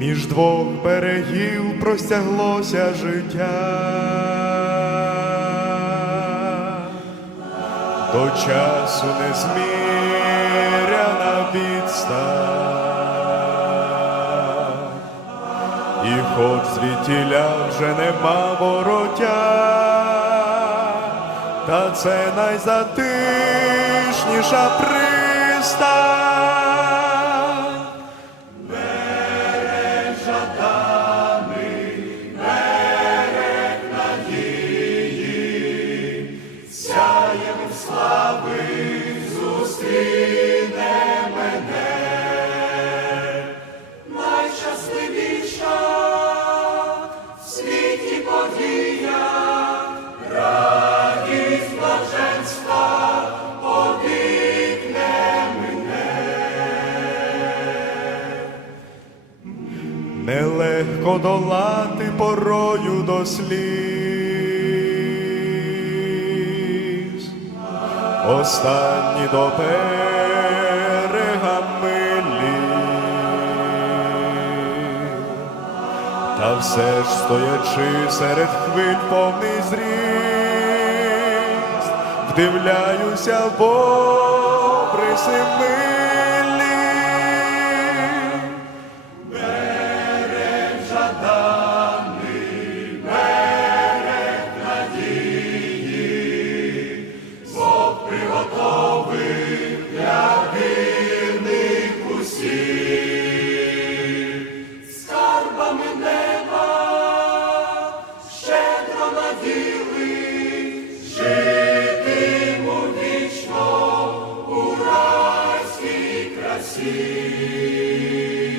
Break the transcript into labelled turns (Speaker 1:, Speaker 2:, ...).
Speaker 1: Між двох берегів простяглося життя. До часу незміряна відстань. І хоч звідтіля вже нема вороття, та це найзатишніша пристань.
Speaker 2: Shaddai.
Speaker 1: Нелегко долати порою до сліз, останні до берега милі, та все ж стоячи серед хвиль повний зріст, вдивляюся в обриси милі.
Speaker 2: спасіння.